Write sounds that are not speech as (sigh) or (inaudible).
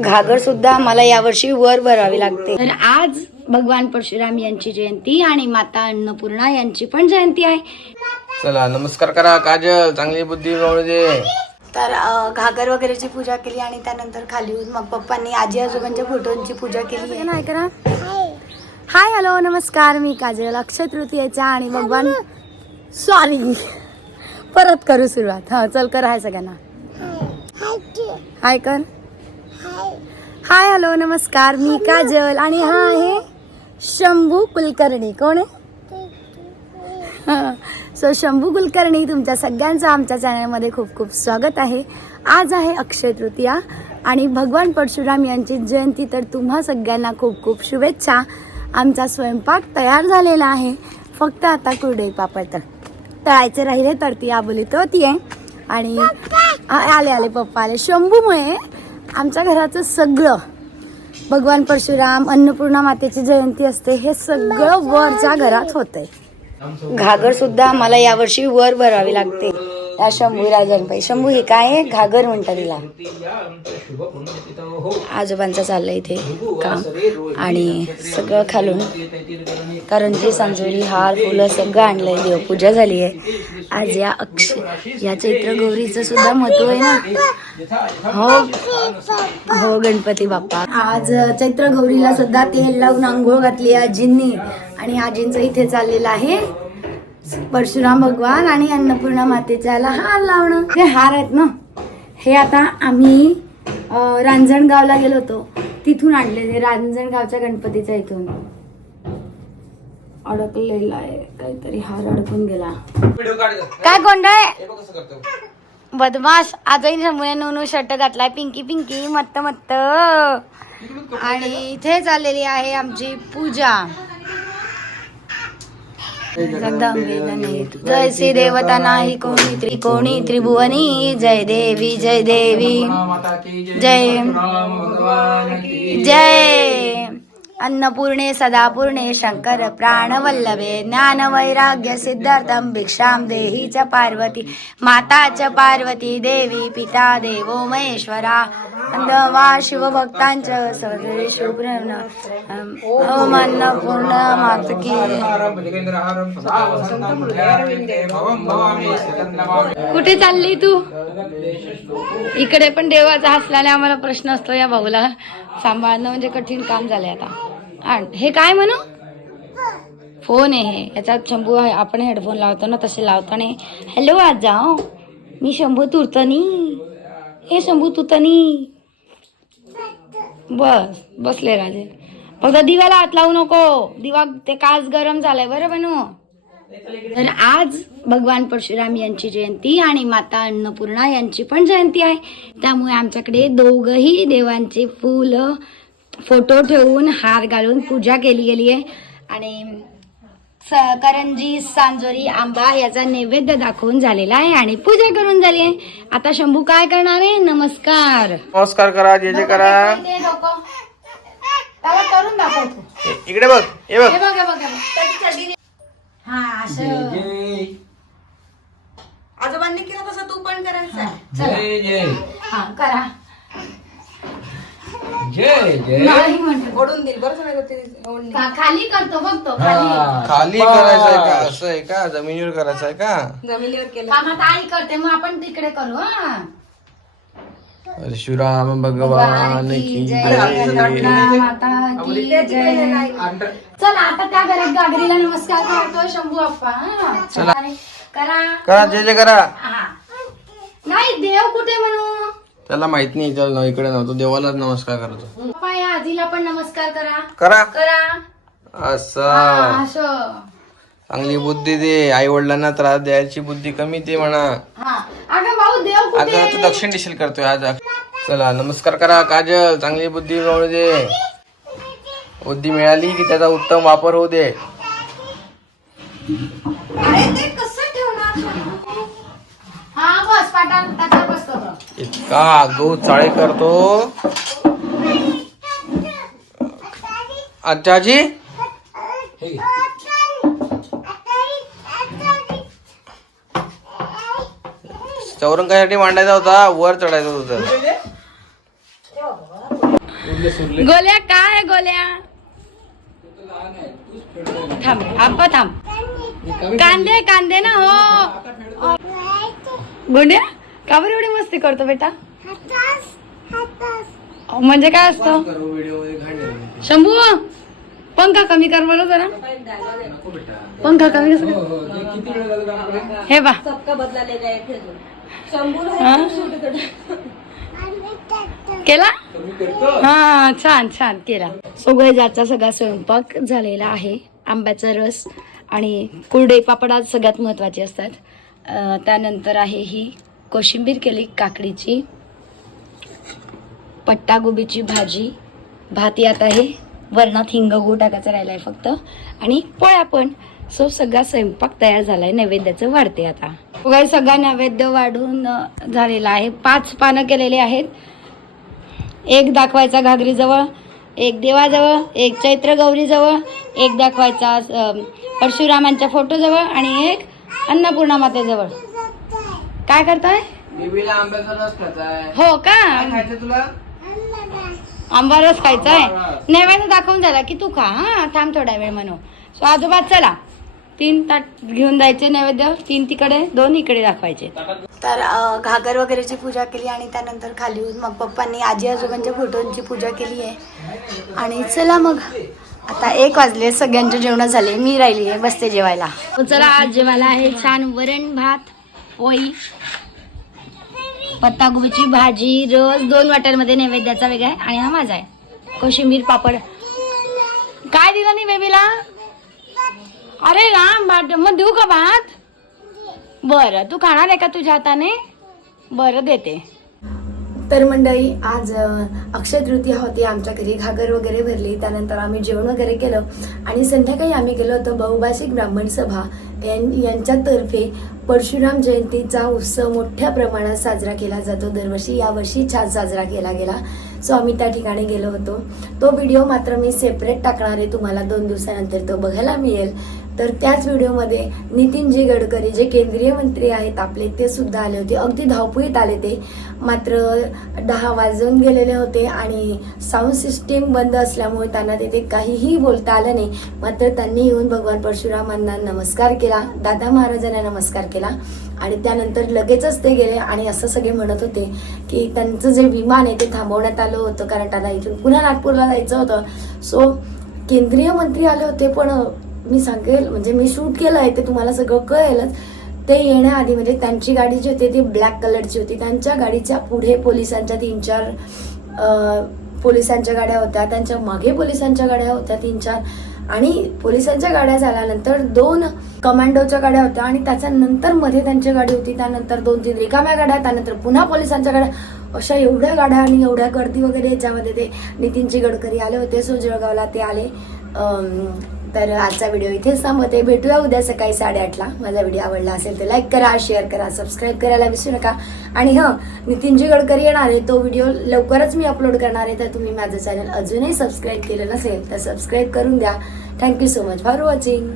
घागर सुद्धा मला यावर्षी वर भरावी लागते. तर आज भगवान परशुराम यांची जयंती आणि माता अन्नपूर्णा यांची पण जयंती आहे. चला नमस्कार करा काजल चांगली बुद्धी दे तर घागर वगैरेची पूजा केली आणि त्यानंतर खाली मग पप्पांनी आजी आजोबांच्या फोटोंची पूजा केली नाही करा हाय हॅलो नमस्कार. मी काजल अक्षय तृतीयेच्या आणि भगवान सॉरी परत करू सुरुवात. हा चल कर हाय सगळ्यांना हाय कर. हाय हॅलो नमस्कार. मी काजल आणि हा आहे शंभू कुलकर्णी. कोण आहे? (laughs) सो शंभू कुलकर्णी तुमच्या सगळ्यांचं आमच्या चॅनलमध्ये खूप खूप स्वागत आहे. आज आहे अक्षय तृतीया आणि भगवान परशुराम यांची जयंती तर तुम्हा सगळ्यांना खूप खूप शुभेच्छा. आमचा स्वयंपाक तयार झालेला आहे. फक्त आता कुरडई पापड तर तळायचे राहिले तर ती आबोली तर ती आहे आणि आले आले पप्पा आले. शंभूमुळे आमच्या घराचं सगळं भगवान परशुराम अन्नपूर्णा मातेची जयंती असते हे सगळं वरच्या घरात होतंय. घागर सुद्धा मला यावर्षी वर भरावी लागते. या शंभू गणपती शंभू हे काय आहे? घागर म्हणतात तिला. आजोबांचं चाललंय इथे काम. आणि सगळं खालून कारण ते सांजोळी हार फुलं सगळं आणलंय. देवपूजा झाली आहे. आज या अक्ष या चैत्र गौरीचं सुद्धा महत्त्व आहे ना? हो. हो गणपती बाप्पा. आज चैत्र गौरीला सुद्धा तेल लावून आंघोळ घातली आजींनी. आणि आजींचं इथे चाललेलं आहे. परशुराम भगवान आणि अन्नपूर्णा मातेच्याला हार लावणं. हे हार आहेत ना? हे आता आम्ही रांजणगावला गेलो होतो. तिथून आणलेले रांजणगावच्या गणपतीच्या इथून. अडकलेला आहे. काहीतरी हार अडकून गेला. काय गोंधळ आहे? बदमाश. आजही शंभूने नू शर्ट घातलाय. पिंकी पिंकी मत्त मत्त. आणि इथे चाललेली आहे आमची पूजा. जय श्री देवता नाही कोणी त्रिकोणी त्रिभुवनी जय देवी जय देवी। जय। जय। अन्नपूर्णे सदापूर्णे शंकर प्राणवल्लभे ज्ञानवैराग्य सिद्धार्थं भिक्षां देही च पार्वती माता च पार्वती देवी पिता देवो महेश्वरा। वा शिवभक्तांच्या सगळे शुभ्रन अवमान पूर्ण मात की कुठे चालली तू? इकडे पण देवाचा असल्याने आम्हाला प्रश्न असतो या भाऊला. सांभाळणं म्हणजे कठीण काम झालंय आता. हे काय म्हणू? फोन आहे हे. याच्यात शंभू आपण हेडफोन लावतो ना तसे लावताना हॅलो आज जाओ मी शंभू तुरतनी. हे शंभू तुतनी बस बसले राजे. फक्त दिव्याला हात लावू नको. दिवा ते काच गरम झालाय बरं बनू. तर आज भगवान परशुराम यांची जयंती आणि माता अन्नपूर्णा यांची पण जयंती आहे. त्यामुळे आमच्याकडे दोघही देवांचे फुलं फोटो ठेवून हार घालून पूजा केली गेली आहे. आणि करंजी सांजोरी आंबा याचा नैवेद्य दाखवून झालेला आहे आणि पूजा करून झाली आहे. आता शंभू काय करणार आहे? नमस्कार. नमस्कार करा जे जे करा ते डोकं. त्याला करून दाखवतो. इ- इकडे बघ हे बघ. हे बघ हे बघ हे. हा असं. आजोबांनी केलं तसं तू पण करायचं. आहे. जय. हा करा. जय जय नाही म्हणतो ओढून देईल बरं सगळं ते ओढून? खा- खाली करतो बघतो खाली. खाली करायचं आहे का? असं आहे का? जमिनीवर करायचं आहे का. जमिनीवर केलं. आई करते मग आपण तिकडे करू हा. परशुराम भगवान की जय जय. माता की जय. चला आता त्या घरात गागरीला नमस्कार करतो शंभू अप्पा हा. चला. अरे, करा. करा जे जे करा हा. नाही देव कुठे म्हणू त्याला माहीत नाही चल ना इकडे नव्हतो देवालाच नमस्कार करतो. पप्पा या आजीला पण नमस्कार करा. करा. करा. असं. हा, असं. चांगली बुद्धी दे. आई वडिलांना त्रास द्यायची बुद्धी कमी दे म्हणा. हा. अगं भाऊ देव कुठे अगं तू दक्षिण दिशील करतोय आज. चला नमस्कार करा काजल. चांगली बुद्धी मिळू दे. बुद्धी मिळाली की त्याचा उत्तम वापर होऊ दे. अरे ते कसं ठेवणार? हा बस पाटा त्याच्यावर बसतो तो. इतका गो चाळे करतो. आजी हे चौरंगासाठी मांडायचा होता वर चढायचा होता. गोल्या काय आहे गोल्या? थांब आपा थांब. कांदे कांदे ना हो. गुंड्या? का बरं एवढी मस्ती करतो बेटा. म्हणजे काय असतं. शंभू पंखा कमी कर बरं जरा पंखा कमी कसं हो हो? हे बा? केला? हा छान छान केला. सगळे जाचा सगळा स्वयंपाक झालेला आहे. आंब्याचा रस आणि कुरडे पापड आज सगळ्यात महत्त्वाचे असतात. त्यानंतर आहे ही कोशिंबीर केली काकडीची पट्टागोबीची भाजी. भात यात आहे वरणात हिंग गूळ टाकायचं राहिलं आहे फक्त. आणि पोळ्या पण. सो सगळा स्वयंपाक तयार झालाय नैवेद्याचं वाढते आता. वगैरे सगळा नैवेद्य वाढून झालेला आहे. पाच पानं केलेले आहेत. एक दाखवायचा घागरीजवळ एक देवाजवळ एक चैत्र गौरीजवळ एक दाखवायचा परशुरामांच्या फोटोजवळ आणि एक अन्नपूर्णा मातेजवळ. काय करताय? बेबीला आंब्याचा रस खायचा आहे हो का? काय खायचं तुला? आंबा रस खायचा आहे. नैवेद्य दाखवून झाला की तू खा हा? थांब थोडा वेळ म्हणू. सो आजोबा चला. तीन ताट घेऊन जायचे नैवेद्य. तीन तिकडे दोन इकडे दाखवायचे. तर घागर वगैरेची पूजा केली आणि त्यानंतर खाली येऊन मग पप्पांनी आजी आजोबांच्या फोटोंची पूजा केली आहे. आणि चला मग. आता एक वाजले सगळ्यांचे जेवण झाले. मी राहिली आहे बसते जेवायला. हो, चला आज जेवायला आहे छान वरण भात पोळी पत्तागोबीची भाजी रस दोन वाट्यांमध्ये नैवेद्याचा वेगळा आहे आणि हा माझा आहे. कोशिंबीर पापड. काय दिलं नाही बेबीला? अरे राम बाट मग देऊ का भात? बरं तू खाणार आहे का तुझ्या हाताने? बरं देते. तर मंडळी आज अक्षय तृतीया होती. आमच्या घरी घागर वगैरे भरली. त्यानंतर आम्ही जेवण वगैरे केलं. आणि संध्याकाळी आम्ही गेलो होतो बहुभाषिक ब्राह्मण सभा. यां- यांच्यातर्फे परशुराम जयंतीचा उत्सव मोठ्या प्रमाणात साजरा केला जातो. दरवर्षी यावर्षी छान साजरा केला गेला. सो आम्ही त्या ठिकाणी गेलो होतो. तो व्हिडिओ मात्र मी सेपरेट टाकणार आहे. तुम्हाला दोन दिवसानंतर तो बघायला मिळेल. तर त्याच व्हिडिओमध्ये नितीनजी गडकरी जे केंद्रीय मंत्री आहेत आपले ते सुद्धा आले होते. अगदी धावपळीत आले ते. मात्र दहा वाजून गेलेले होते आणि साऊंड सिस्टीम बंद असल्यामुळे त्यांना तिथे काहीही बोलता आलं नाही. मात्र त्यांनी येऊन भगवान परशुरामांना नमस्कार केला दादा महाराजांना नमस्कार केला आणि त्यानंतर लगेचच ते गेले आणि असं सगळे म्हणत होते की त्यांचं जे विमान आहे ते थांबवण्यात आलं होतं कारण त्यांना इथून पुन्हा नागपूरला जायचं होतं. सो केंद्रीय मंत्री आले होते पण मी सांगेल म्हणजे मी शूट केलं आहे ते तुम्हाला सगळं कळेलच. ते येण्याआधी म्हणजे त्यांची गाडी जी होती ती ब्लॅक कलरची होती. त्यांच्या गाडीच्या पुढे पोलिसांच्या तीन चार पोलिसांच्या गाड्या होत्या त्यांच्या मागे पोलिसांच्या गाड्या होत्या तीन चार. आणि पोलिसांच्या गाड्या झाल्यानंतर दोन कमांडोच्या गाड्या होत्या आणि त्याच्यानंतरमध्ये त्यांची गाडी होती त्यानंतर दोन तीन रिकाम्या गाड्या त्यानंतर पुन्हा पोलिसांच्या गाड्या. अशा एवढ्या गाड्या आणि एवढ्या गर्दी वगैरे याच्यामध्ये ते नितीनजी गडकरी आले होते सो जळगावला ते आले. तर आजचा व्हिडिओ इथेच थांबवते भेटूया उद्या सकाळी साडेआठला. माझा व्हिडिओ आवडला असेल तर लाईक करा शेअर करा सबस्क्राईब करायला विसरू नका. आणि हां नितीनजी गडकरी येणार आहे. तो व्हिडिओ लवकरच मी अपलोड करणार आहे. तर तुम्ही माझं चॅनल अजूनही सबस्क्राईब केलं नसेल तर सबस्क्राईब करून द्या. Thank you so much for watching